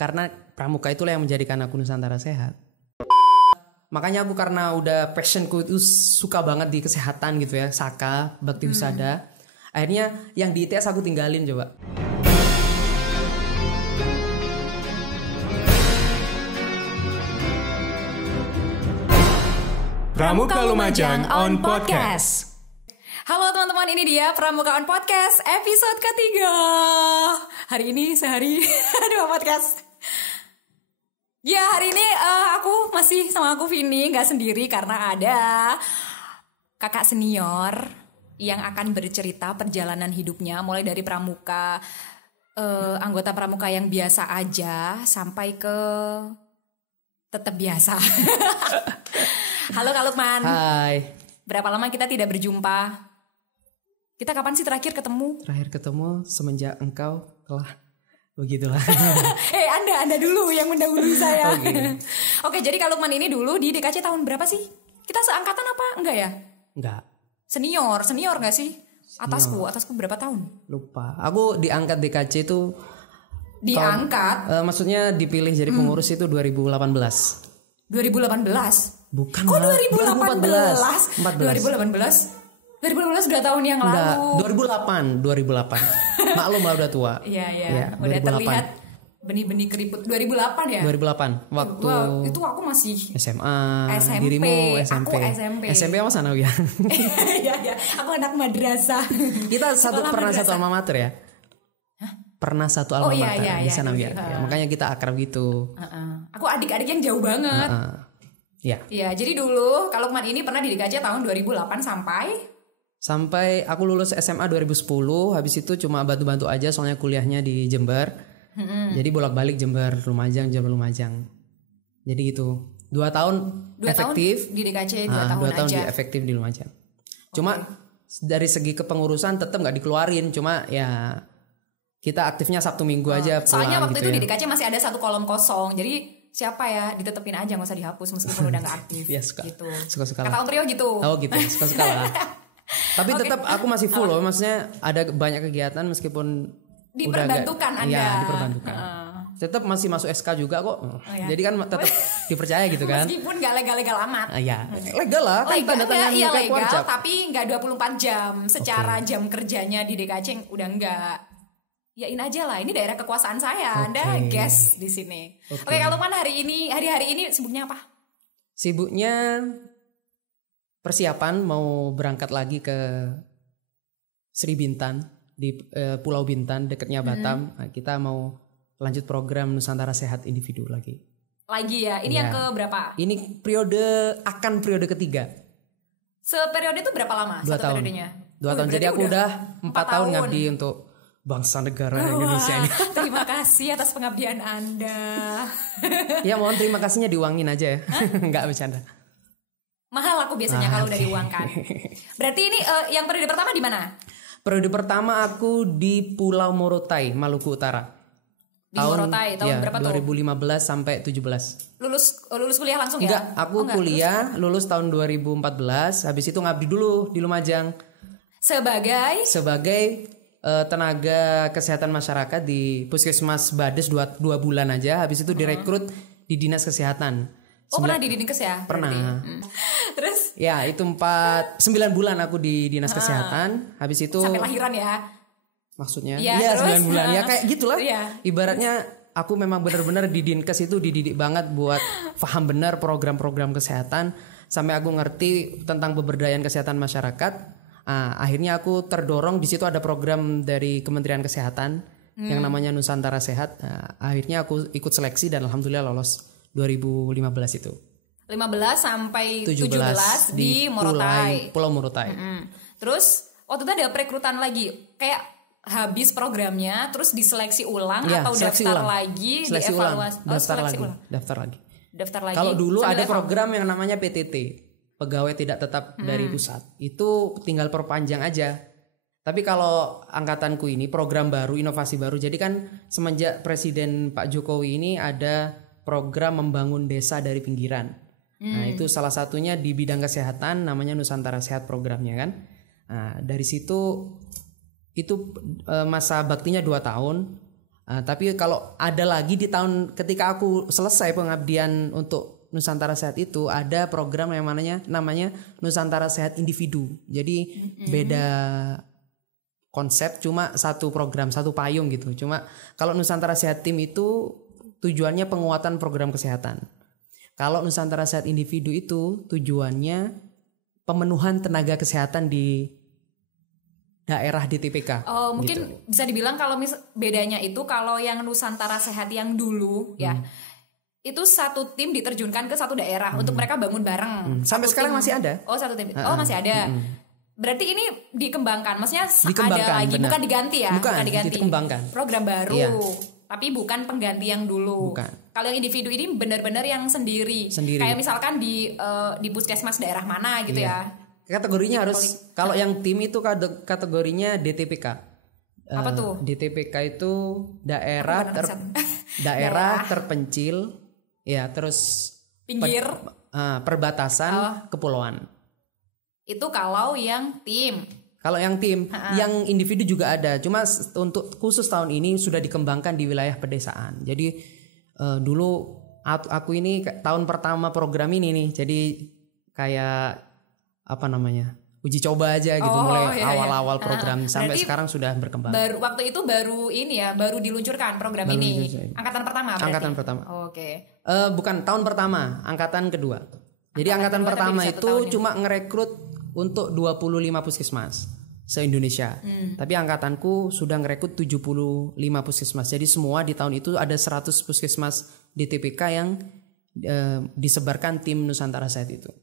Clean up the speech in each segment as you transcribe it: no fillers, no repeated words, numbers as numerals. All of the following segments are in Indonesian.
karena pramuka itulah yang menjadikan aku Nusantara Sehat. Makanya aku karena udah passionku itu suka banget di kesehatan gitu ya, Saka, Bakti Husada. Akhirnya yang di ITS aku tinggalin coba. Pramuka Lumajang on Podcast. Halo teman-teman, ini dia Pramuka on Podcast episode ketiga. Hari ini sehari dua podcast. Ya, hari ini aku masih sama aku Vini, gak sendiri karena ada kakak senior yang akan bercerita perjalanan hidupnya mulai dari pramuka, anggota pramuka yang biasa aja sampai ke tetap biasa. Halo Kak Lukman. Hai. Berapa lama kita tidak berjumpa? Kita kapan sih terakhir ketemu? Terakhir ketemu semenjak engkau telah begitulah. Anda dulu yang mendahului saya. Okay. Oke, jadi Kak Lukman ini dulu di DKC tahun berapa sih? Kita seangkatan apa? Enggak ya? Enggak. Senior enggak sih? Atasku berapa tahun? Lupa. Aku diangkat DKC itu diangkat? Maksudnya dipilih jadi pengurus itu 2018. 2018? Bukan. Kok 2018? 2014. 2018 udah tahun yang lalu. 2008. Maklum lah udah tua. Iya. Udah 2008. Terlihat benih-benih keriput. 2008 ya? 2008. Waktu itu aku masih SMA. SMP. Dirimu SMP. Aku SMP. SMP apa sana ya? Iya. Aku anak madrasah. Kita pernah satu alma mater ya? Hah? Pernah satu alma mater di sana ya. Makanya kita akrab gitu. Aku adik-adik yang jauh banget. Iya, jadi dulu kalau Lukman ini pernah di DKC tahun 2008 sampai aku lulus SMA 2010. Habis itu cuma bantu-bantu aja soalnya kuliahnya di Jember. Jadi bolak-balik Jember Lumajang. Jadi gitu. 2 tahun efektif tahun di DKC, 2 tahun aja. Efektif di Lumajang. Cuma dari segi kepengurusan tetap nggak dikeluarin. Cuma ya kita aktifnya Sabtu Minggu aja pulang. Soalnya waktu gitu itu di DKC masih ada 1 kolom kosong. Jadi siapa ya ditetepin aja, nggak usah dihapus meskipun udah nggak aktif. Ya suka. Gitu. Suka-suka Kata Om Prio gitu. Oh gitu. Suka-suka lah. Tapi tetap aku masih full loh. Maksudnya ada banyak kegiatan meskipun diperbantukan Anda. Iya, diperbantukan. Tetap masih masuk SK juga kok. Jadi kan tetap dipercaya gitu kan. Meskipun nggak legal-legal amat. Iya, legal lah. Kan tanda tangan legal, tapi nggak 24 jam. Secara jam kerjanya di DKC udah nggak. Yain aja lah, ini daerah kekuasaan saya. Anda guest di sini. Oke, kalau Lukman hari ini sibuknya apa? Sibuknya persiapan mau berangkat lagi ke Sri Bintan di Pulau Bintan dekatnya Batam. Nah, kita mau lanjut program Nusantara Sehat Individu lagi. Lagi ya? Ini yang ke berapa? Ini akan periode ketiga. Seperiode itu berapa lama? 2 tahun. Periodenya? 2 tahun. Jadi aku udah 4 tahun ngabdi untuk bangsa negara Indonesia ini. Terima kasih atas pengabdian Anda. Ya mohon terima kasihnya diuangin aja ya. Enggak bercanda. Mahal aku biasanya kalau udah diuangkan. Berarti ini yang periode pertama di mana? Periode pertama aku di Pulau Morotai, Maluku Utara. Di Morotai tahun berapa tuh? 2015 sampai 17. Lulus kuliah langsung ya? Enggak, aku kuliah lulus tahun 2014. Habis itu ngabdi dulu di Lumajang. Sebagai tenaga kesehatan masyarakat di Puskesmas Bades 2 bulan aja. Habis itu direkrut di Dinas Kesehatan. Pernah di Dinkes ya? Pernah. Terus? Ya itu 9 bulan aku di Dinas Kesehatan. Habis itu sampai lahiran ya? Maksudnya? Iya 9 bulan. Ya kayak gitulah. Iya. Ibaratnya aku memang benar-benar di Dinkes itu dididik banget buat paham benar program-program kesehatan. Sampai aku ngerti tentang pemberdayaan kesehatan masyarakat. Akhirnya aku terdorong, di situ ada program dari Kementerian Kesehatan yang namanya Nusantara Sehat. Akhirnya aku ikut seleksi dan alhamdulillah lolos 2015 itu. 15 sampai 17 di Morotai. Pulau Morotai. Terus waktu itu ada perekrutan lagi, kayak habis programnya terus diseleksi ulang atau daftar lagi, dievaluasi. Daftar lagi. Daftar lagi. Kalau dulu ada program yang namanya PTT. Pegawai tidak tetap dari pusat, itu tinggal perpanjang aja. Tapi kalau angkatanku ini program baru, inovasi baru. Jadi kan semenjak Presiden Pak Jokowi ini ada program membangun desa dari pinggiran. Nah itu salah satunya di bidang kesehatan, namanya Nusantara Sehat programnya kan. Nah dari situ itu masa baktinya 2 tahun. Tapi kalau ada lagi di tahun ketika aku selesai pengabdian untuk Nusantara Sehat itu ada program yang namanya Nusantara Sehat Individu. Jadi beda konsep, cuma satu program, satu payung gitu. Cuma kalau Nusantara Sehat Tim itu tujuannya penguatan program kesehatan. Kalau Nusantara Sehat Individu itu tujuannya pemenuhan tenaga kesehatan di daerah DTPK. Oh, mungkin bisa dibilang kalau bedanya itu kalau yang Nusantara Sehat yang dulu ya. Itu satu tim diterjunkan ke satu daerah untuk mereka bangun bareng. Sampai sekarang masih ada. Oh, satu tim. Oh, masih ada. Berarti ini dikembangkan. Maksudnya dikembangkan, ada lagi, benar. bukan diganti ya? Bukan diganti. Dikembangkan. Program baru. Iya. Tapi bukan pengganti yang dulu. Bukan. Kalau yang individu ini benar-benar yang sendiri. Kayak misalkan di puskesmas daerah mana gitu ya. Kategorinya harus kalau yang tim itu kategorinya DTPK. Apa tuh? DTPK itu daerah terpencil, ya terus pinggir, perbatasan kepulauan. Itu kalau yang tim. Kalau yang tim, yang individu juga ada. Cuma untuk khusus tahun ini sudah dikembangkan di wilayah pedesaan. Jadi dulu aku ini tahun pertama program ini nih. Jadi kayak apa namanya, uji coba aja gitu, mulai awal-awal program sampai sekarang sudah berkembang. Waktu itu baru diluncurkan program ini. Angkatan pertama berarti? Angkatan pertama. Oke. Bukan tahun pertama, angkatan kedua. Jadi angkatan pertama itu cuma ngerekrut untuk 25 puskesmas se-Indonesia. Tapi angkatanku sudah ngerekrut 75 puskesmas. Jadi semua di tahun itu ada 100 puskesmas di TPK yang disebarkan tim Nusantara Sehat itu.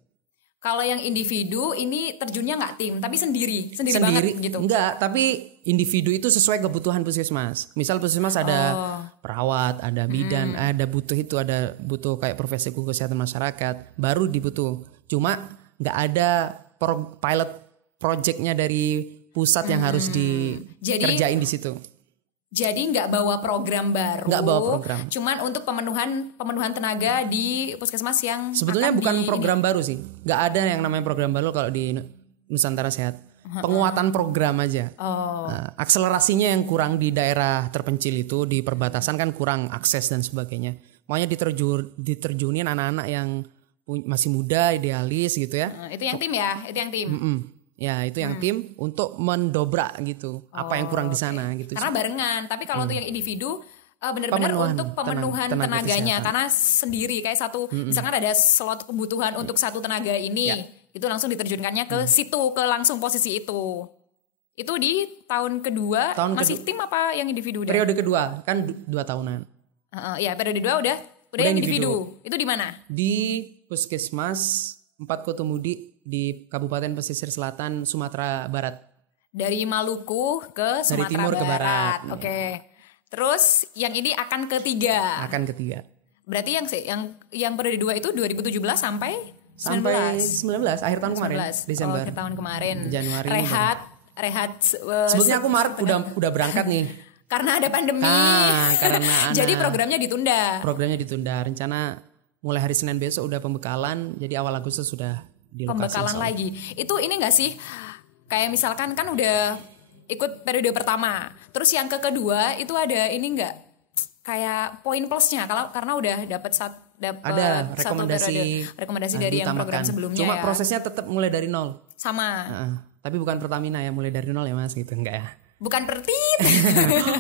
Kalau yang individu ini terjunnya nggak tim, tapi sendiri banget gitu. Enggak, tapi individu itu sesuai kebutuhan puskesmas. Misal puskesmas ada perawat, ada bidan, ada butuh kayak profesi kesehatan masyarakat, baru dibutuh. Cuma nggak ada pilot projectnya dari pusat yang harus dikerjain di situ. Jadi nggak bawa program baru. Nggak bawa program. Cuman untuk pemenuhan tenaga di puskesmas yang sebetulnya bukan program baru sih. Nggak ada yang namanya program baru kalau di Nusantara Sehat. Penguatan program aja. Akselerasinya yang kurang di daerah terpencil itu, di perbatasan kan kurang akses dan sebagainya. Makanya diterjunin anak-anak yang masih muda, idealis gitu ya. Itu yang tim ya, itu yang tim. Ya itu yang tim untuk mendobrak gitu apa yang kurang di sana gitu. Karena barengan. Tapi kalau untuk yang individu benar-benar untuk pemenuhan tenaganya, karena sendiri kayak satu misalkan ada slot kebutuhan untuk satu tenaga ini, itu langsung diterjunkannya ke situ, ke langsung posisi itu. Itu di tahun kedua masih tim apa yang individu? Periode kedua kan 2 tahunan. Ya periode 2 udah yang individu. Itu di mana? Di Puskesmas 4 Kotumudi di Kabupaten Pesisir Selatan, Sumatera Barat. Dari Maluku ke Sumatera dari timur Barat. Ke barat. Oke. Terus yang ini akan ketiga. Berarti yang periode 2 itu 2017 sampai 19 akhir tahun kemarin, Desember. Akhir tahun kemarin. Januari. Rehat. Sebetulnya aku Maret udah berangkat nih. Karena ada pandemi. Jadi programnya ditunda. Rencana mulai hari Senin besok udah pembekalan, jadi awal Agustus sudah di lokasi. Pembekalan lagi. Itu ini enggak sih? Kayak misalkan kan udah ikut periode pertama. Terus yang kedua itu ada ini enggak? Kayak poin plusnya karena udah dapat ada rekomendasi dari yang program sebelumnya. Cuma prosesnya tetap mulai dari nol. Sama. Tapi bukan Pertamina ya, mulai dari nol ya Mas gitu, enggak ya? Bukan Pertit.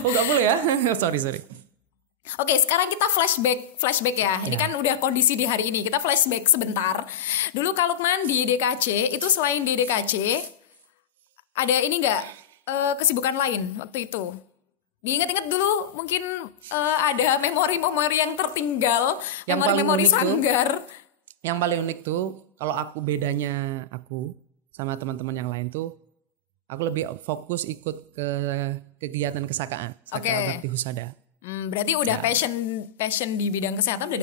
Oh, enggak boleh ya? sorry. Oke, sekarang kita flashback ya. Ini kan udah kondisi di hari ini. Kita flashback sebentar. Dulu Kak Lukman di DKC, itu selain di DKC, ada ini enggak kesibukan lain waktu itu? Diingat-ingat dulu, mungkin ada memori-memori yang tertinggal, memori-memori sanggar. Yang paling unik tuh, kalau bedanya aku sama teman-teman yang lain tuh, aku lebih fokus ikut ke kegiatan kesakaan, bakti husada. Berarti udah passion di bidang kesehatan udah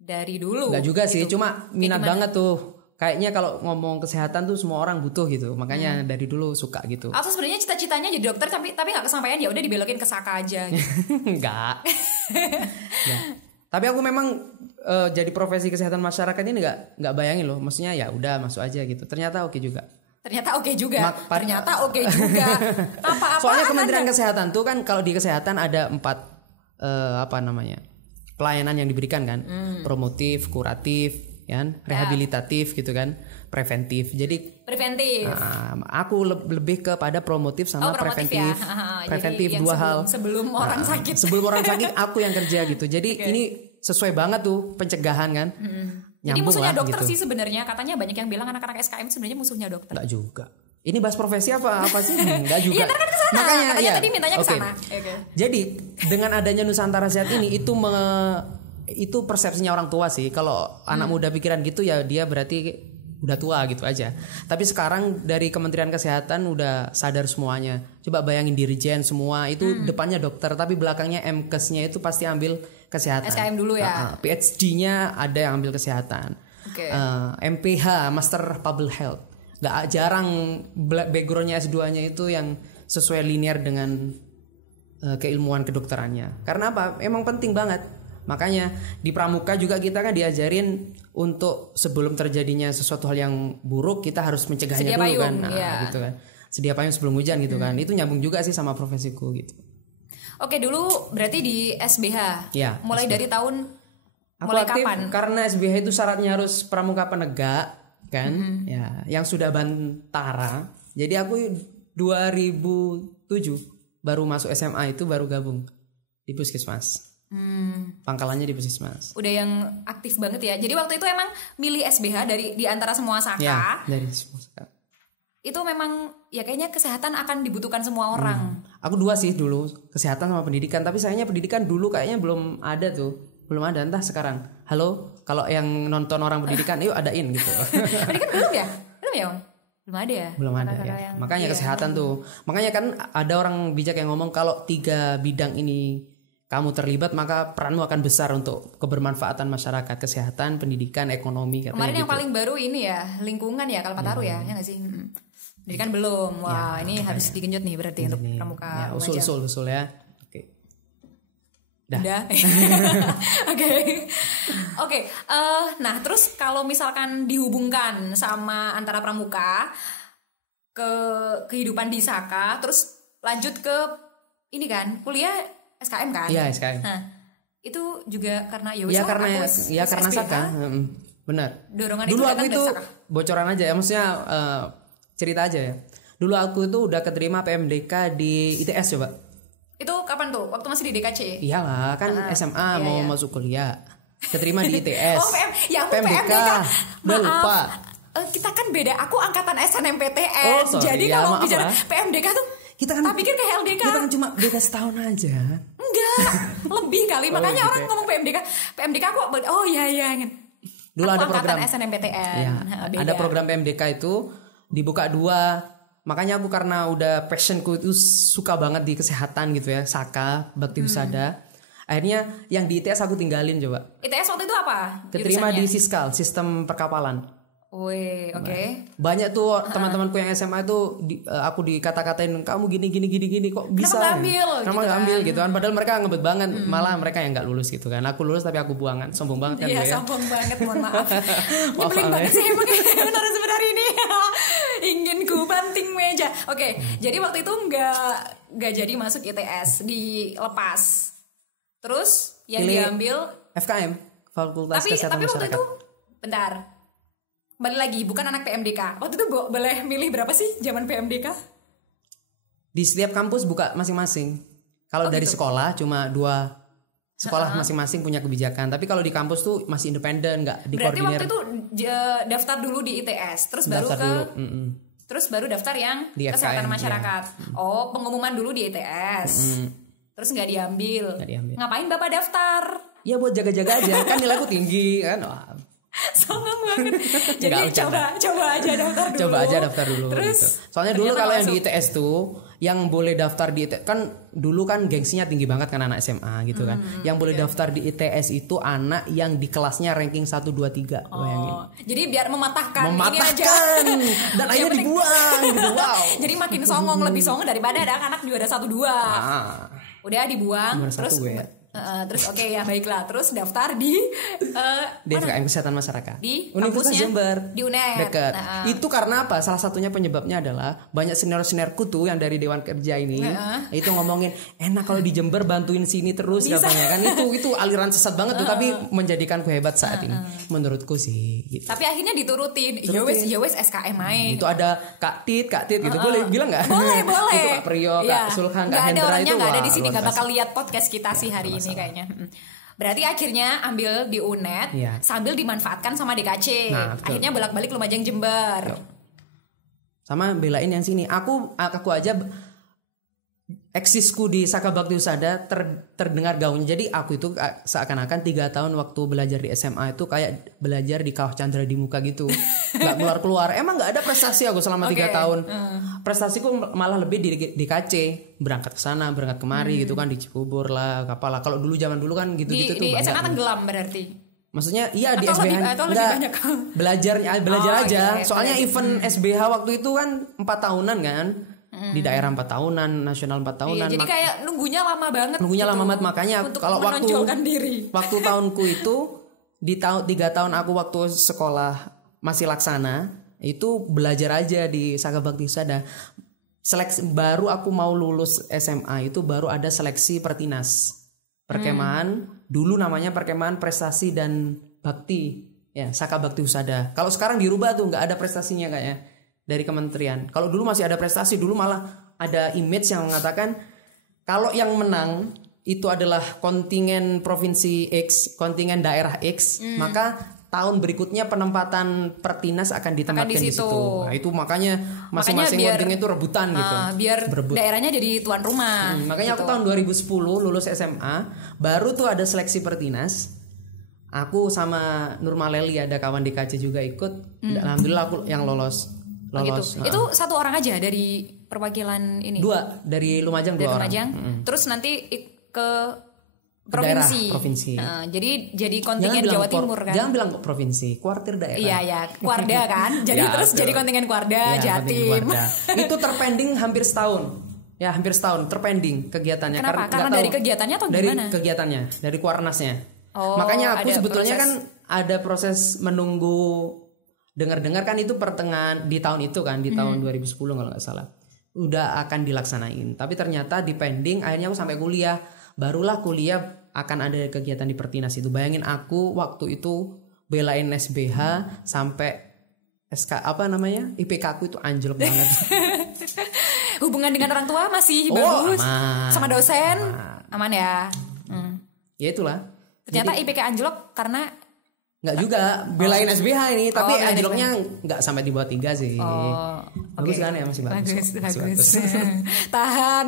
dari dulu. Enggak juga sih, cuma minat banget tuh. Kayaknya kalau ngomong kesehatan tuh semua orang butuh gitu. Makanya dari dulu suka gitu. Atau sebenarnya cita-citanya jadi dokter tapi enggak kesampaian, ya udah dibelokin ke saka aja gitu. Enggak. Ya. Tapi aku memang jadi profesi kesehatan masyarakat ini enggak bayangin loh. Maksudnya ya udah masuk aja gitu. Ternyata oke juga. Ternyata oke juga. Ternyata oke juga. Apa-apa. Soalnya Kementerian Kesehatan tuh kan kalau di kesehatan ada 4 pelayanan yang diberikan kan, promotif, kuratif, kan, rehabilitatif gitu kan, preventif. Jadi preventif. Aku lebih kepada promotif sama preventif. Ya. Preventif jadi 2 hal. Sebelum orang sakit. Sebelum orang sakit aku yang kerja gitu. Jadi ini sesuai banget tuh pencegahan kan. Jadi musuhnya dokter gitu. sih sebenarnya. Katanya banyak yang bilang anak-anak SKM sebenarnya musuhnya dokter. Enggak juga. Ini bahas profesi apa sih? Enggak juga. Iya, kan kesana. Makanya katanya tadi mintanya ke sana. Jadi dengan adanya Nusantara Sehat ini itu persepsinya orang tua sih. Kalau anak muda pikiran gitu ya dia berarti udah tua gitu aja. Tapi sekarang dari Kementerian Kesehatan udah sadar semuanya. Coba bayangin dirijen semua itu depannya dokter tapi belakangnya MKes-nya itu pasti ambil kesehatan. SKM dulu ya. PhD-nya ada yang ambil kesehatan. MPH Master Public Health. Gak jarang background-nya S2-nya itu yang sesuai linear dengan keilmuan kedokterannya. Karena apa? Emang penting banget. Makanya di pramuka juga kita kan diajarin untuk sebelum terjadinya sesuatu hal yang buruk kita harus mencegahnya sedia dulu payung, kan. Gitu kan. Sedia payung sebelum hujan gitu kan. Itu nyambung juga sih sama profesiku gitu. Oke, dulu berarti di SBH. Ya, mulai SBH. dari tahun Aku mulai aktif kapan? karena SBH itu syaratnya harus pramuka penegak kan. Ya, yang sudah bantara. Jadi aku 2007 baru masuk SMA itu baru gabung di Puskesmas. Pangkalannya di Puskesmas. Udah yang aktif banget ya. Jadi waktu itu emang milih SBH dari di antara semua saka. Ya, dari semua saka. Itu memang ya kayaknya kesehatan akan dibutuhkan semua orang. Aku 2 sih dulu, kesehatan sama pendidikan. Tapi sayangnya pendidikan dulu kayaknya belum ada tuh. Belum ada, entah sekarang. Halo, kalau yang nonton orang pendidikan, yuk adain gitu. Pendidikan belum ya? Belum ya, Om? Belum ada ya? Belum ada ya. Makanya kesehatan tuh. Makanya kan ada orang bijak yang ngomong kalau 3 bidang ini kamu terlibat maka peranmu akan besar untuk kebermanfaatan masyarakat, kesehatan, pendidikan, ekonomi. Kemarin yang gitu. paling baru ini ya, lingkungan ya, Kalpataru ya nggak sih? Pendidikan belum. Wah, ini harus digenjot nih berarti untuk pramuka. Ya, usul ya. Oke. Udah. Oke. Nah, terus kalau misalkan dihubungkan sama antara pramuka ke kehidupan di Saka, terus lanjut ke ini kan, kuliah SKM kan? Iya, SKM. Nah, itu juga karena karena Saka. Benar. Dorongan dulu itu aku itu bocoran aja ya, maksudnya cerita aja ya. Dulu aku itu udah keterima PMDK di ITS coba. Itu kapan tuh? Waktu masih di DKC? Iyalah, kan SMA mau masuk kuliah. Keterima di ITS. PMDK. Udah lupa. Kita kan beda. Aku angkatan SNMPTN. Jadi kalau bicara PMDK tuh kita kan tak pikir kayak LDK. Kita kan cuma beda setahun aja. Enggak, lebih kali. Makanya orang ngomong PMDK. PMDK aku iya. Dulu aku ada program SNMPTN. Ya, ada program PMDK itu dibuka 2. Makanya aku karena udah passionku itu suka banget di kesehatan gitu ya, Saka, Bakti Husada. Akhirnya yang di ITS aku tinggalin coba. ITS waktu itu apa? Keterima di Siskal, sistem perkapalan. Wih, oke. Banyak tuh teman-temanku yang SMA itu aku dikata-katain kamu gini kok bisa. Kenapa nggak ambil gitu kan? Padahal mereka ngebet banget, malah mereka yang nggak lulus gitu kan. Aku lulus tapi aku buangan, sombong banget kan. Iya, sombong banget, mohon maaf. Nyebelin banget sih emang benar sebenarnya ini. Ingin ku banting meja. Oke, jadi waktu itu nggak jadi masuk ITS, dilepas. Terus yang diambil FKM, Fakultas Kesehatan Masyarakat. Tapi waktu itu bentar. Balik lagi, bukan anak PMDK. Waktu itu boleh milih berapa sih zaman PMDK? Di setiap kampus buka masing-masing. Kalau dari sekolah cuma 2 sekolah masing-masing punya kebijakan. Tapi kalau di kampus tuh masih independen, nggak dikoordinir. Berarti waktu itu daftar dulu di ITS, terus baru terus baru daftar yang di kesehatan FKM, masyarakat. Ya. Oh, pengumuman dulu di ITS. Terus nggak diambil. Ngapain Bapak daftar? Ya buat jaga-jaga aja. Kan nilaiku tinggi kan. Wah. Sombong banget. Jadi coba aja daftar dulu. Coba aja daftar dulu. Terus gitu. Soalnya dulu kalau yang di ITS tuh yang boleh daftar di ITS kan dulu kan gengsinya tinggi banget kan anak SMA gitu kan. Yang boleh daftar di ITS itu anak yang di kelasnya ranking 1 2 3. Bayangin. Jadi biar mematahkan ini aja. Dan akhirnya dibuang gitu. Wow. Jadi makin songong, lebih songong daripada ada anak juara 1 2. Udah dibuang terus Terus oke ya baiklah, terus daftar di FKM Kesehatan Masyarakat di Universitas kampusnya? Jember Di UNED. dekat. Itu karena apa? Salah satunya penyebabnya adalah banyak senior-seniorku tuh yang dari Dewan Kerja ini itu ngomongin enak kalau di Jember bantuin sini terus katanya kan. Itu aliran sesat banget tuh, tapi menjadikanku hebat saat ini menurutku sih gitu. Tapi akhirnya diturutin. Ya wes SKM aja. Itu ada Kak Tit gitu. Boleh bilang nggak? Boleh. Itu Kak Priyo, Kak Sulhan, Kak Nggak ada Hendra orangnya, itu nggak ada wah, di sini, luar nggak biasa. bakal lihat podcast kita sih hari ini kayaknya. Berarti akhirnya ambil di UNED Iya. sambil dimanfaatkan sama DKC. Nah, betul. Akhirnya bolak-balik Lumajang Jember. Sama belain yang sini. Aku aja eksisku di Saka Bakti Husada terdengar gaungnya. Jadi aku itu seakan-akan 3 tahun waktu belajar di SMA itu kayak belajar di Kawah Chandra di muka gitu. Gak keluar-keluar. Emang gak ada prestasi aku selama 3 tahun. Prestasiku malah lebih di KC. Berangkat ke sana, berangkat kemari gitu kan, di Cibubur lah, apalah. Kalau zaman dulu kan gitu-gitu tuh Di banyak. SMA tenggelam berarti. Maksudnya iya di Atau SBH lebih banyak. belajar aja. Iya, Soalnya event SBH waktu itu kan 4 tahunan kan. Di daerah 4 tahunan, nasional 4 tahunan. Iya, jadi kayak nunggunya lama banget. Lama banget, makanya untuk kalau menonjolkan diri. waktu tahunku itu di 3 tahun aku waktu sekolah masih laksana itu belajar aja di Saka Bakti Husada. Seleksi baru aku mau lulus SMA itu baru ada seleksi Pertinas. Perkemahan dulu namanya Perkemahan Prestasi dan Bakti ya, Saka Bakti Husada. Kalau sekarang dirubah tuh nggak ada prestasinya kayaknya dari kementerian. Kalau dulu masih ada prestasi, dulu malah ada image yang mengatakan kalau yang menang itu adalah kontingen provinsi X, kontingen daerah X, maka tahun berikutnya penempatan Pertinas akan ditempatkan di situ. Nah, itu makanya masing-masing kontingen itu rebutan gitu. Biar daerahnya jadi tuan rumah. Makanya aku tahun 2010 lulus SMA, baru tuh ada seleksi Pertinas. Aku sama Nur Maleli ada kawan DKC juga ikut. Alhamdulillah aku yang lolos. Gitu. Itu satu orang aja dari perwakilan ini. 2 dari Lumajang, 2 orang. Lumajang. Terus nanti ke provinsi. Daerah, provinsi. Jadi kontingen Jawa Timur kan. Jangan bilang provinsi, kuartir daerah. Iya, Kuarda kan. Jadi Ya, terus betul. jadi kontingen Kuarda, Ya, Jatim. itu terpending hampir setahun. Ya, hampir setahun terpending kegiatannya. Kenapa? Karena nggak dari tahu. kegiatannya atau dari gimana? kegiatannya, dari Kuarnasnya. Oh, makanya aku ada sebetulnya proses. kan ada proses menunggu. Dengar-dengar kan itu pertengahan di tahun itu kan, di tahun 2010 kalau nggak salah udah akan dilaksanain, tapi ternyata dipending. Akhirnya aku sampai kuliah, barulah kuliah akan ada kegiatan di Pertinas itu. Bayangin aku waktu itu belain SBH sampai IPK aku itu anjlok banget. Hubungan dengan orang tua masih Oh, bagus. aman. Sama dosen aman ya. Ya itulah. Ternyata IPK anjlok karena Nggak juga belain SBH ini, tapi belain anjloknya nggak sampai di bawah 3 sih. Bagus oke. kan ya, masih bagus. Bagus. Tahan.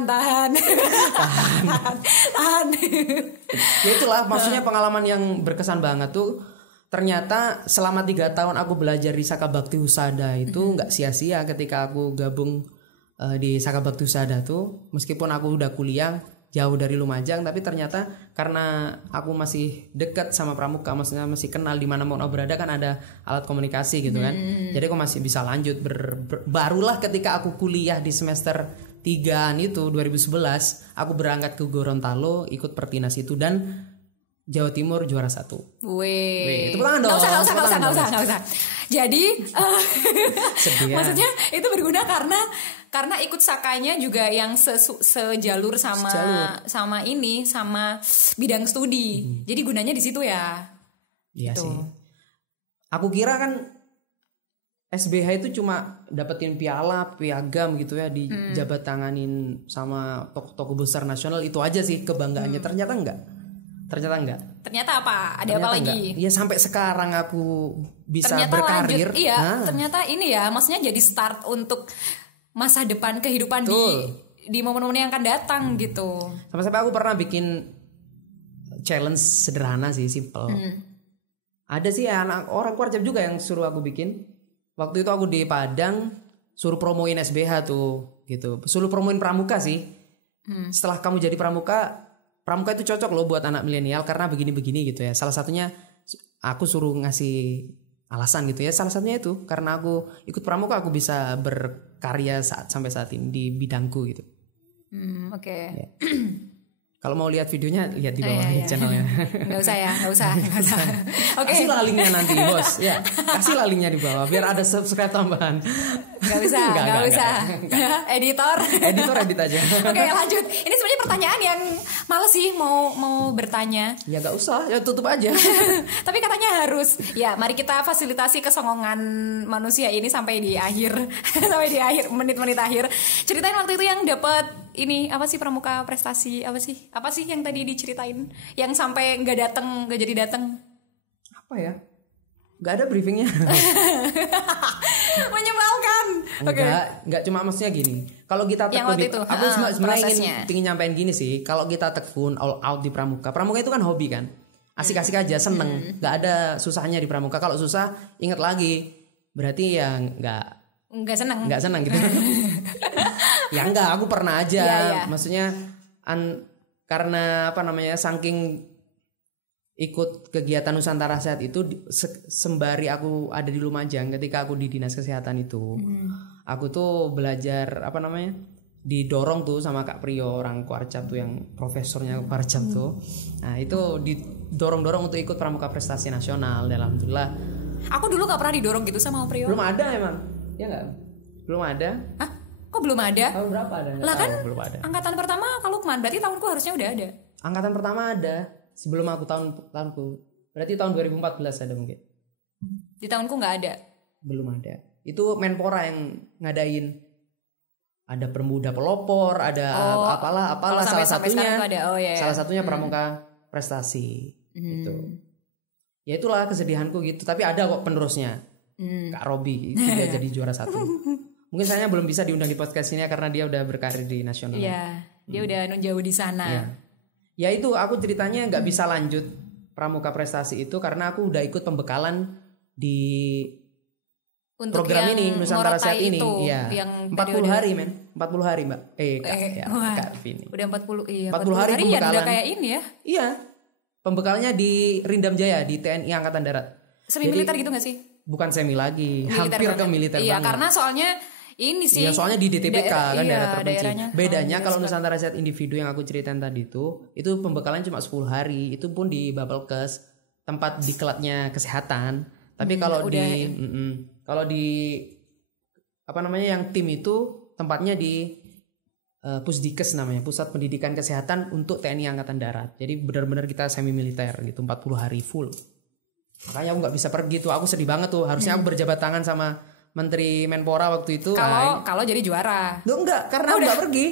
Ya itulah maksudnya pengalaman yang berkesan banget tuh. Ternyata selama 3 tahun aku belajar di Saka Bakti Husada itu nggak sia-sia ketika aku gabung di Saka Bakti Husada tuh. Meskipun aku udah kuliah jauh dari Lumajang, tapi ternyata karena aku masih dekat sama Pramuka, maksudnya masih kenal di mana mau berada kan ada alat komunikasi gitu kan. Jadi aku masih bisa lanjut barulah ketika aku kuliah di semester 3 itu 2011 aku berangkat ke Gorontalo ikut Pertinas itu dan Jawa Timur juara 1. Wih. Tepuk tangan dong. Nggak usah. Jadi Sedih ya. maksudnya itu berguna karena ikut sakanya juga yang sejalur sama bidang studi. Jadi gunanya di situ ya. Iya Gitu. sih. Aku kira kan SBH itu cuma dapetin piagam gitu ya, dijabat tanganin sama tokoh-tokoh besar nasional, itu aja sih kebanggaannya. Ternyata enggak. Ternyata apa? Ada apa lagi? Ya sampai sekarang aku bisa Ternyata berkarir. lanjut. Iya, ternyata ini ya, maksudnya jadi start untuk masa depan kehidupan di momen-momen yang akan datang gitu. Sampai-sampai aku pernah bikin challenge sederhana sih, simple. Ada sih anak orang Kuarjab juga yang suruh aku bikin. Waktu itu aku di Padang suruh promoin SBH tuh gitu. Suruh promoin pramuka sih. Setelah kamu jadi pramuka itu cocok loh buat anak milenial karena begini-begini gitu ya. Salah satunya aku suruh ngasih alasan gitu ya. Salah satunya itu karena aku ikut pramuka aku bisa berkarya sampai saat ini di bidangku gitu. Oke. Ya. Kalau mau lihat videonya lihat di bawah channelnya. Nggak usah. Oke. Kasih lah linknya nanti bos. Ya, kasih lah linknya di bawah biar ada subscribe tambahan. Nggak usah. Editor edit aja. Oke, lanjut. Ini sebenarnya pertanyaan yang males sih mau bertanya. Ya nggak usah, ya tutup aja. Tapi katanya harus. Ya, mari kita fasilitasi kesongongan manusia ini sampai di akhir menit-menit akhir. Ceritain waktu itu yang dapat ini apa sih pramuka prestasi apa sih yang tadi diceritain yang sampai nggak jadi datang apa ya, nggak ada briefingnya. Menyebalkan. Nggak cuma maksudnya gini, kalau kita tekun aku sebenarnya ingin nyampein gini sih, kalau kita tekun all out di pramuka itu kan hobi kan, asik-asik aja, seneng, nggak ada susahnya di pramuka. Kalau susah inget lagi berarti ya nggak seneng gitu. Ya enggak, aku pernah aja. Maksudnya karena saking ikut kegiatan Nusantara Sehat itu sembari aku ada di Lumajang ketika aku di Dinas Kesehatan itu. Aku tuh belajar didorong tuh sama Kak Priyo orang Kuarcap tuh yang profesornya Kuarcap tuh. Nah, itu didorong-dorong untuk ikut Pramuka Prestasi Nasional. Alhamdulillah. Aku dulu gak pernah didorong gitu sama Priyo. Belum ada emang. Ya enggak? Belum ada. Hah? Kok belum ada? Tahun berapa ada? Lah kan belum ada. Angkatan pertama kalau kemana? Berarti tahunku harusnya udah ada. Angkatan pertama ada. Sebelum aku tahunku. Berarti tahun 2014 ada mungkin. Di tahunku nggak ada. Belum ada. Itu Menpora yang ngadain. Ada Permuda Pelopor, ada apalah salah satunya. Salah satunya Pramuka Prestasi. Gitu. Ya itulah kesedihanku gitu. Tapi ada kok penerusnya. Kak Robi itu dia jadi juara 1. Mungkin saya belum bisa diundang di podcast ini karena dia udah berkarir di nasional. Iya, dia udah jauh di sana. Ya itu aku ceritanya nggak bisa lanjut Pramuka Prestasi itu karena aku udah ikut pembekalan di untuk program ini Nusantara Sehat ini. Iya. 40 hari 40 hari Mbak. Kak Vini. Udah 40 iya. 40 hari pembekalan. Udah kayak ini ya. Iya. Pembekalannya di Rindam Jaya di TNI Angkatan Darat. Semi militer gitu nggak sih? Bukan semi lagi, hampir ke militer banget. Iya, karena soalnya ini sih. Iya, soalnya di DTPK kan daerah terpencil. Bedanya kalau jelas Nusantara Sehat individu yang aku ceritain tadi itu pembekalan cuma 10 hari, itu pun di Bapelkes, tempat diklatnya kesehatan. Tapi kalau yang tim itu tempatnya di Pusdikes namanya, Pusat Pendidikan Kesehatan untuk TNI Angkatan Darat. Jadi benar-benar kita semi militer gitu, 40 hari full. Makanya aku nggak bisa pergi tuh, aku sedih banget tuh. Harusnya aku berjabat tangan sama Menteri Menpora waktu itu. Kalau jadi juara. Loh enggak, karena aku nggak pergi.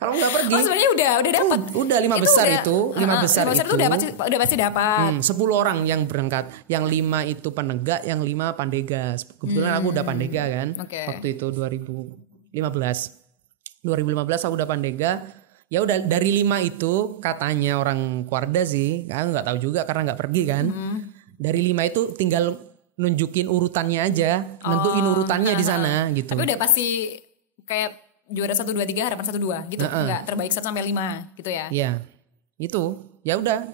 Kalau nggak pergi. Oh sebenarnya udah dapat. Udah 5 besar itu, 5 besar itu. Udah pasti dapat. 10 orang yang berangkat, yang 5 itu penegak, yang 5 pandega. Kebetulan aku udah pandega kan. Waktu itu 2015 aku udah pandega. Ya udah dari 5 itu katanya orang Kuarda sih, aku nggak tahu juga karena nggak pergi kan. Dari 5 itu tinggal nunjukin urutannya aja, nentuin urutannya di sana gitu. Tapi udah pasti kayak juara 1 2 3 harapan 1 2 gitu, enggak terbaik 1 sampai 5 gitu ya. Iya. Itu. Ya udah.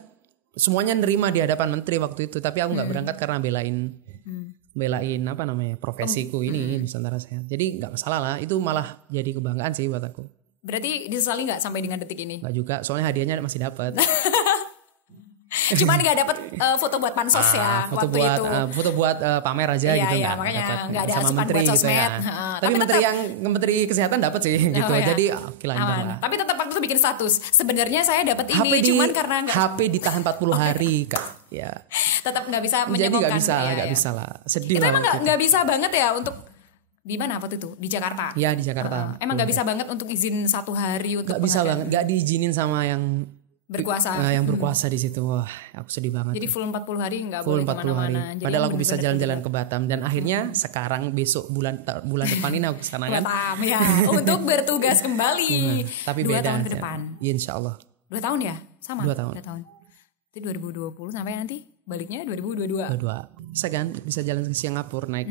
Semuanya nerima di hadapan menteri waktu itu, tapi aku nggak berangkat karena belain profesiku ini Nusantara Sehat. Jadi nggak masalah lah, itu malah jadi kebanggaan sih buat aku. Berarti disesali nggak sampai dengan detik ini? Nggak juga, soalnya hadiahnya masih dapat. Cuman nggak dapat foto buat pansos ya waktu itu. Foto buat pamer aja gitu. Iya, makanya nggak ada sama asupan menteri buat sosmed. Gitu ya. Tapi Menteri Kesehatan dapat sih gitu. Ya. Jadi oke lah. Tapi tetap waktu itu bikin status. Sebenarnya saya dapat ini, cuman karena HP ditahan 40 hari Kak. Ya. Tetap nggak bisa menyenangkan. Jadi nggak bisa lah. Sedih itu lah. Emang nggak bisa banget ya untuk di mana waktu itu? Di Jakarta. Ya di Jakarta. Emang nggak bisa banget untuk izin 1 hari untuk. Nggak bisa banget. Nggak diizinin sama yang berkuasa. Yang berkuasa di situ. Wah, aku sedih banget. Jadi full 40 hari nggak boleh kemana-mana. Padahal aku bisa jalan-jalan ke Batam dan akhirnya sekarang besok bulan depan ini aku kesana kan. Batam ya. Untuk bertugas kembali. Tapi 2 beda. tahun ke depan. Iya insya Allah. 2 tahun ya? Sama. 2 tahun. Jadi 2020 sampai nanti baliknya 2022. Bisa kan bisa jalan ke Singapura naik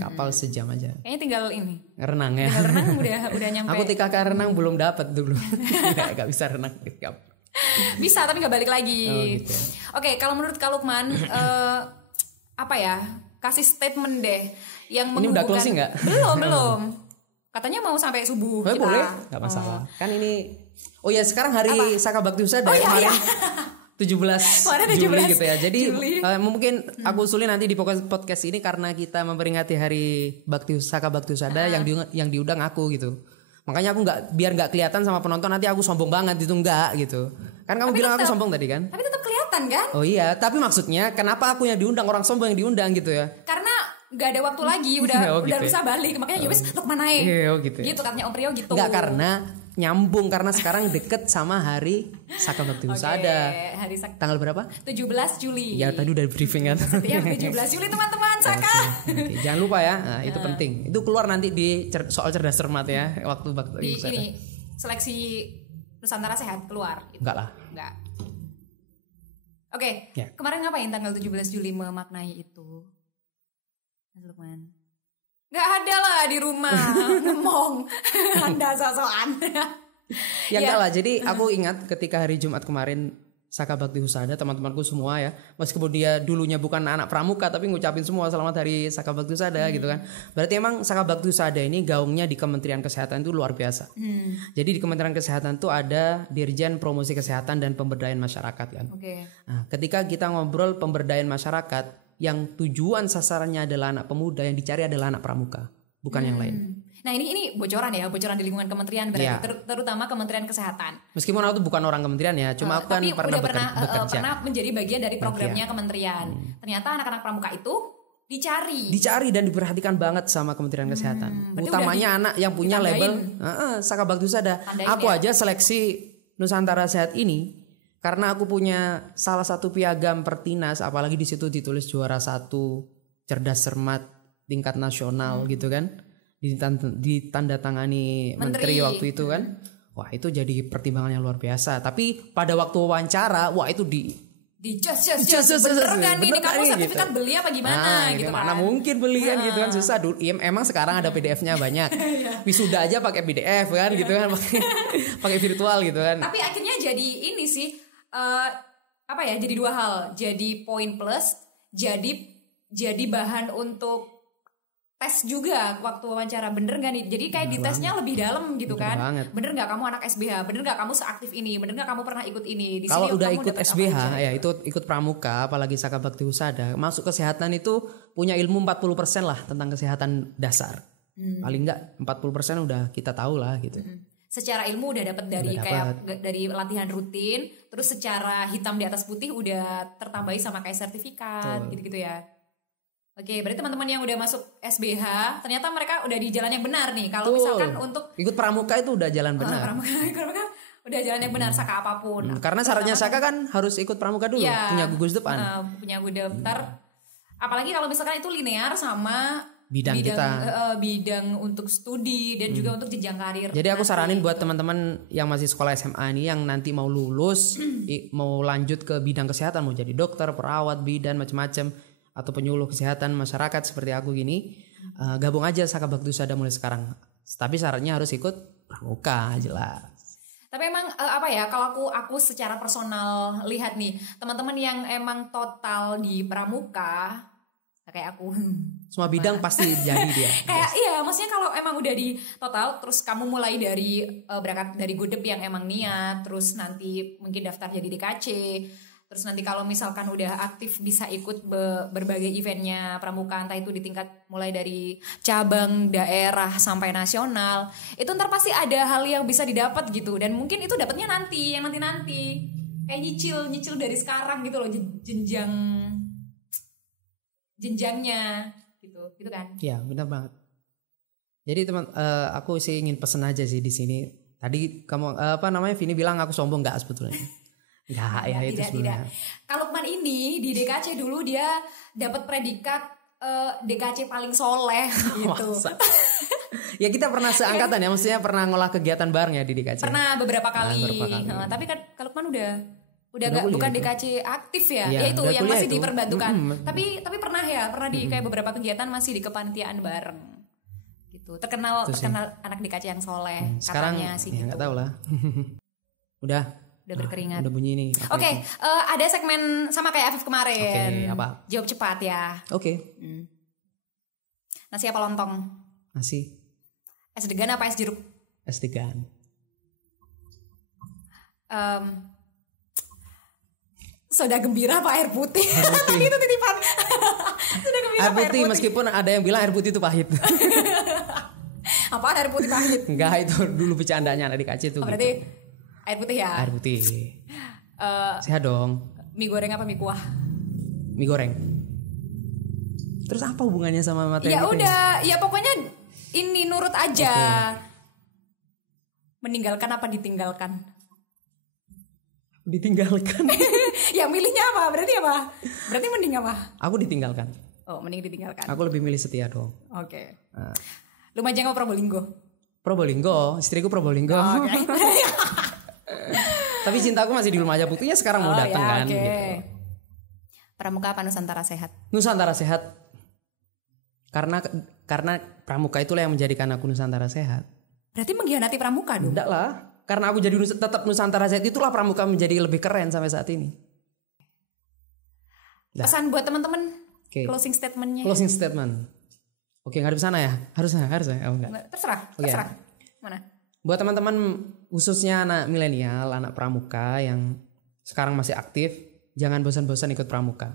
kapal sejam aja. Kayaknya tinggal ini. Renang ya. Tinggal renang udah nyampe. Aku TKK renang belum dapat dulu. Gak bisa renang. Bisa tapi nggak balik lagi. Gitu. Oke, kalau menurut Kak Lukman apa ya? Kasih statement deh yang ini udah menghubungkan. closing nggak? Belum. Katanya mau sampai subuh. Boleh, nggak masalah. Kan ini Oh ya, sekarang hari Saka Bakti Husada kemarin 17 Juli gitu ya. Jadi mungkin aku usulin nanti di podcast ini karena kita memperingati hari Saka Bakti Husada yang diundang aku gitu. Makanya aku biar nggak kelihatan sama penonton nanti aku sombong banget itu enggak gitu. Kan kamu bilang aku sombong tadi kan? Tapi tetap kelihatan kan? Oh iya, tapi maksudnya kenapa aku yang diundang, orang sombong yang diundang gitu ya? Karena nggak ada waktu lagi, udah bisa balik, makanya yowis Lukman naik. Gitu katanya Om Prio gitu. Enggak, karena nyambung karena sekarang deket sama hari Saka Bakti Husada. Hari tanggal berapa? 17 Juli. Ya tadi udah briefing kan. Setiap 17 Juli teman-teman Saka. Jangan lupa ya, nah, itu penting. Itu keluar nanti di soal cerdas cermat ya, waktu Bakti Husada. Ini seleksi Nusantara Sehat keluar. Enggak lah. Enggak. Oke, kemarin ngapain tanggal 17 Juli memaknai itu? Lukman. Gak ada lah di rumah ngomong Anda sosokan. Ya enggak lah. Jadi aku ingat ketika hari Jumat kemarin Saka Bakti Husada, teman-temanku semua ya, meskipun dia dulunya bukan anak pramuka tapi ngucapin semua selamat hari Saka Bakti Husada gitu kan. Berarti emang Saka Bakti Husada ini gaungnya di Kementerian Kesehatan itu luar biasa. Jadi di Kementerian Kesehatan itu ada Dirjen Promosi Kesehatan dan Pemberdayaan Masyarakat kan. Nah, ketika kita ngobrol pemberdayaan masyarakat, yang tujuan sasarannya adalah anak pemuda, yang dicari adalah anak pramuka, bukan yang lain. Nah ini bocoran di lingkungan kementerian berarti terutama Kementerian Kesehatan. Meskipun aku tuh bukan orang kementerian ya, cuma aku kan pernah bekerja. Pernah menjadi bagian dari programnya kementerian. Ternyata anak-anak pramuka itu dicari dan diperhatikan banget sama Kementerian Kesehatan. Utamanya anak yang punya label Saka Bakti Husada. Aku aja seleksi Nusantara Sehat ini karena aku punya salah satu piagam Pertinas, apalagi di situ ditulis juara 1 cerdas cermat tingkat nasional gitu kan, ditandatangani menteri waktu itu kan. Wah itu jadi pertimbangan yang luar biasa. Tapi pada waktu wawancara, wah itu bener kan ini kamu sertifikat gitu. Beli apa gimana gitu kan. Mana mungkin beli kan gitu kan, susah dulu. Emang sekarang ada PDF-nya banyak. Wisuda aja pakai PDF kan gitu kan, pakai virtual gitu kan. Tapi akhirnya jadi ini sih jadi 2 hal, jadi poin plus, jadi bahan untuk tes juga waktu wawancara, bener gak nih, jadi kayak ditesnya lebih dalam gitu kan, bener gak kamu anak SBH, bener gak kamu seaktif ini, bener gak kamu pernah ikut ini. Kalau udah ikut SBH ya itu ikut pramuka, apalagi Saka Bakti Husada, masuk kesehatan itu punya ilmu 40% lah tentang kesehatan dasar, paling enggak 40% udah kita tahu lah gitu. Secara ilmu udah dapat dari latihan rutin, terus secara hitam di atas putih udah tertambahi sama kayak sertifikat gitu-gitu ya. Oke, berarti teman-teman yang udah masuk SBH ternyata mereka udah di jalan yang benar nih. Kalau misalkan untuk ikut pramuka itu udah jalan benar. Pramuka udah jalan yang benar, Saka apapun. Karena syaratnya Saka kan harus ikut pramuka dulu, punya gugus depan. Punya gugus daftar. Apalagi kalau misalkan itu linear sama bidang untuk studi dan juga untuk jenjang karir. Jadi aku saranin buat teman-teman yang masih sekolah SMA ini, yang nanti mau lulus mau lanjut ke bidang kesehatan, mau jadi dokter, perawat, bidan macam-macam, atau penyuluh kesehatan masyarakat seperti aku gini, gabung aja Saka Bakti Husada mulai sekarang. Tapi syaratnya harus ikut pramuka jelas. Tapi emang kalau aku secara personal lihat nih, teman-teman yang emang total di pramuka kayak aku, semua bidang pasti jadi dia. Kayak iya, maksudnya kalau emang udah di total, terus kamu mulai dari berangkat dari Godep yang emang niat, terus nanti mungkin daftar jadi DKC, terus nanti kalau misalkan udah aktif bisa ikut berbagai eventnya pramuka, entah itu di tingkat mulai dari cabang, daerah sampai nasional, itu ntar pasti ada hal yang bisa didapat gitu, dan mungkin itu dapatnya nanti kayak nyicil dari sekarang gitu loh, jenjangnya gitu kan. Iya, benar banget. Jadi aku sih ingin pesen aja sih di sini. Tadi kamu Vini bilang aku sombong, enggak sebetulnya. Enggak ya, itu sebenarnya. Kalau Lukman ini di DKC dulu dia dapat predikat DKC paling soleh gitu. Ya kita pernah seangkatan ya, maksudnya pernah ngolah kegiatan bareng ya di DKC. Pernah beberapa kali. Tapi kan kalau Lukman udah bukan DKC aktif ya, itu yang masih diperbantukan. Tapi pernah di kayak beberapa kegiatan masih di kepanitiaan bareng. Gitu. Terkenal anak DKC yang soleh. Sekarang katanya sih ya gitu. Enggak tahu lah. Udah berkeringat. Udah bunyi nih. Oke, ada segmen sama kayak Afif kemarin. Oke, apa? Jawab cepat ya. Oke. Nasi apa lontong? Nasi. Es degan apa es jeruk? Es degan. Soda gembira apa air putih? Itu titipan. Soda gembira Air apa putih, meskipun ada yang bilang air putih itu pahit. Apaan air putih pahit? Enggak, itu dulu bercandanya anak di KC itu. Berarti air putih ya? Air putih. Sehat dong. Mie goreng apa mie kuah? Mie goreng. Terus apa hubungannya sama materi? Ya udah, ya pokoknya ini nurut aja. Meninggalkan apa ditinggalkan? Ditinggalkan. Ya milihnya apa? Berarti apa? Berarti mending apa? Aku ditinggalkan. Oh, mending ditinggalkan. Aku lebih milih setia dong. Oke. Lumajang apa Probolinggo? Probolinggo, istriku Probolinggo. Oke. Tapi cintaku masih di Lumajang, buktinya sekarang mau datang kan. Oke. Gitu. Pramuka apa Nusantara Sehat? Nusantara Sehat. Karena Pramuka itulah yang menjadikan aku Nusantara Sehat. Berarti mengkhianati Pramuka dong? Enggak lah. Karena aku jadi tetap Nusantara Sehat, itulah Pramuka menjadi lebih keren sampai saat ini. Pesan buat teman-teman. Okay. Closing statementnya. Closing statement. Oke, nggak di sana ya? Harusnya. Oh, enggak. Terserah. Mana? Buat teman-teman khususnya anak milenial, anak Pramuka yang sekarang masih aktif, jangan bosan-bosan ikut Pramuka.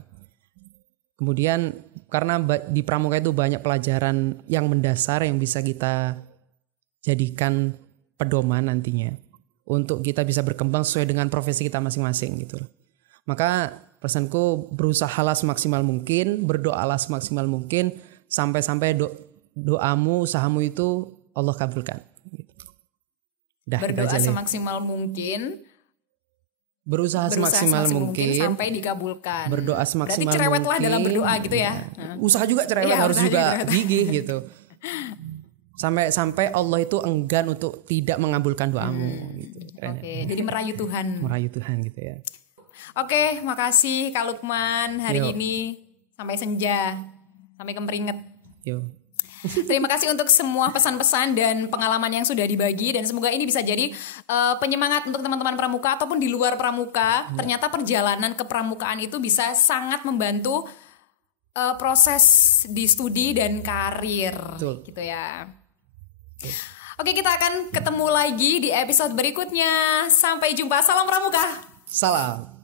Kemudian karena di Pramuka itu banyak pelajaran yang mendasar yang bisa kita jadikan pedoman nantinya untuk kita bisa berkembang sesuai dengan profesi kita masing-masing gitu. Maka pesanku berusahalah semaksimal mungkin, berdoalah semaksimal mungkin sampai doamu, usahamu itu Allah kabulkan. Gitu. Berdoa semaksimal mungkin. Berusaha semaksimal mungkin sampai dikabulkan. Berdoa semaksimal berarti cerewetlah mungkin dalam berdoa gitu ya. Usaha juga cerewet, harus juga gigih gitu. Sampai Allah itu enggan untuk tidak mengabulkan doamu gitu. Oke, jadi merayu Tuhan. Merayu Tuhan gitu ya. Oke, makasih Kak Lukman hari ini sampai senja, sampai kemeringet. Yo. Terima kasih untuk semua pesan-pesan dan pengalaman yang sudah dibagi, dan semoga ini bisa jadi penyemangat untuk teman-teman Pramuka ataupun di luar Pramuka. Ternyata perjalanan ke Pramukaan itu bisa sangat membantu proses di studi dan karir. Betul. Gitu ya. Oke, kita akan ketemu lagi di episode berikutnya. Sampai jumpa. Salam Pramuka. Salam.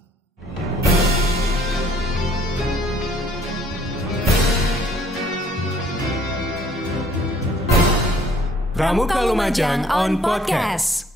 Pramuka Lumajang on podcast.